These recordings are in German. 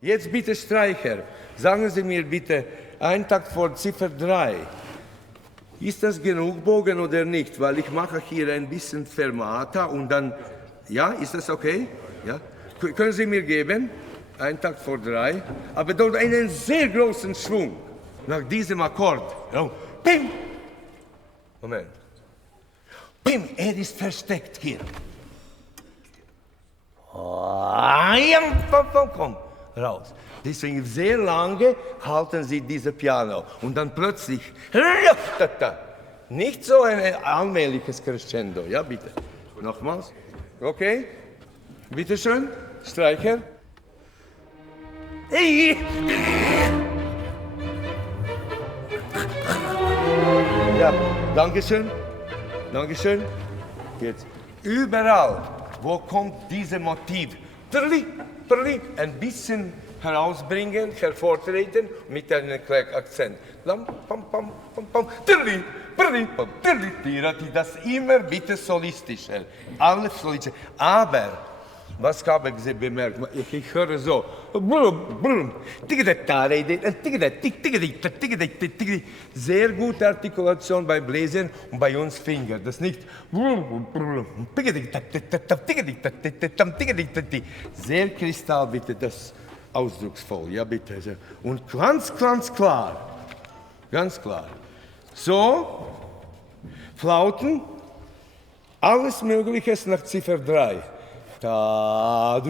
Jetzt bitte Streicher, sagen Sie mir bitte einen Takt vor Ziffer 3. Ist das genug Bogen oder nicht? Weil ich mache hier ein bisschen Fermata und dann, ja, ist das okay? Ja? Können Sie mir geben? Einen Takt vor 3, aber dort einen sehr großen Schwung. Nach diesem Akkord. Ja. Pim! Moment. Pim, er ist versteckt hier. Komm, raus. Deswegen sehr lange halten Sie diese Piano und dann plötzlich, nicht so ein allmähliches Crescendo, ja bitte. Nochmals, okay, bitte schön, Streicher. Ja, danke schön, danke schön. Jetzt überall, wo kommt dieses Motiv, ein bisschen herausbringen, hervortreten mit einem Akzent. Das immer bitte solistischer, alles solistischer. Aber, was habe ich bemerkt? Ich höre so. Sehr gute Artikulation bei Bläsern und bei uns Finger. Das nicht. Sehr kristall, bitte, das ausdrucksvoll. Ja, bitte. Und ganz, ganz klar. Ganz klar. So, Flauten, alles Mögliche nach Ziffer 3. Da,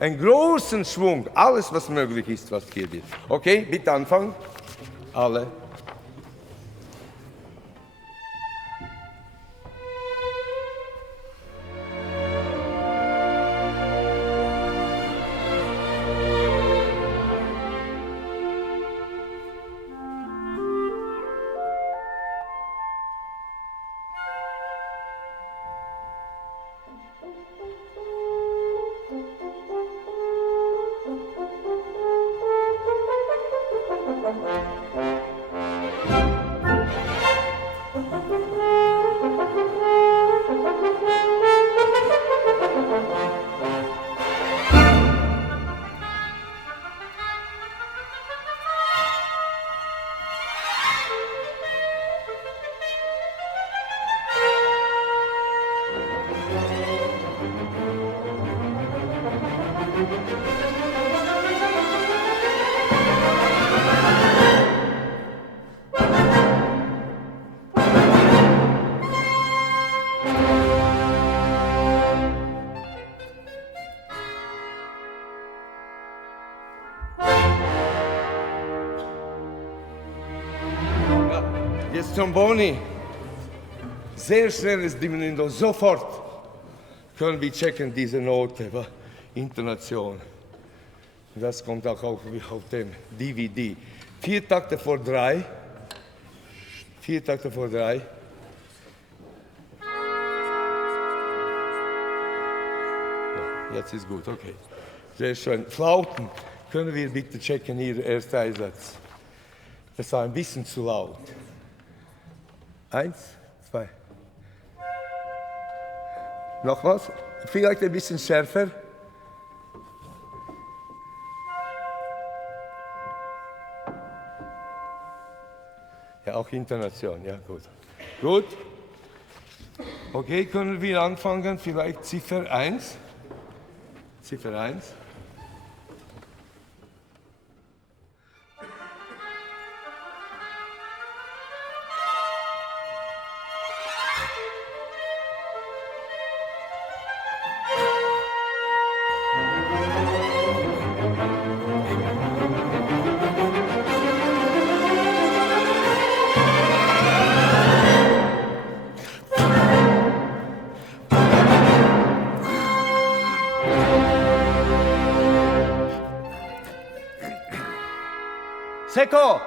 einen großen Schwung, alles was möglich ist, was hier wird. Okay, bitte anfangen. Alle. Jetzt Tromboni, sehr schnelles Diminuendo, sofort können wir checken diese Note, Intonation. Das kommt auch auf dem DVD. 4 Takte vor 3. 4 Takte vor 3. Ja, jetzt ist gut, okay. Sehr schön. Flauten, können wir bitte checken hier, erster Einsatz. Das war ein bisschen zu laut. 1, 2. Noch was? Vielleicht ein bisschen schärfer. Ja, auch Intonation, ja, gut. Gut. Okay, können wir anfangen? Vielleicht Ziffer 1. Ziffer 1. Secco!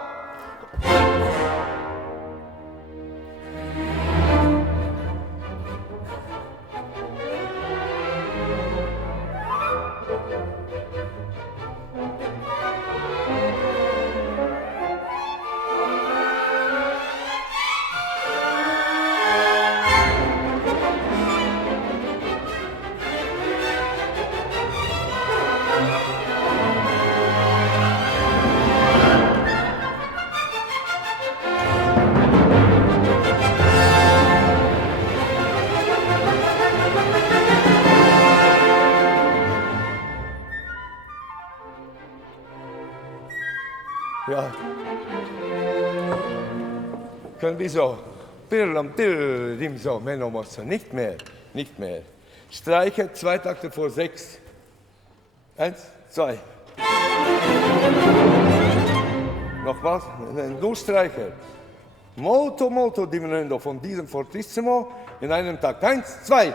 Ja. Können wir so. Pirlam, tirrim, so. Menno Mossa. Nicht mehr. Nicht mehr. Streicher, 2 Takte vor 6. 1, 2. Nochmals. Nur Streicher. Molto, molto diminuendo von diesem Fortissimo in einem Takt. 1, 2.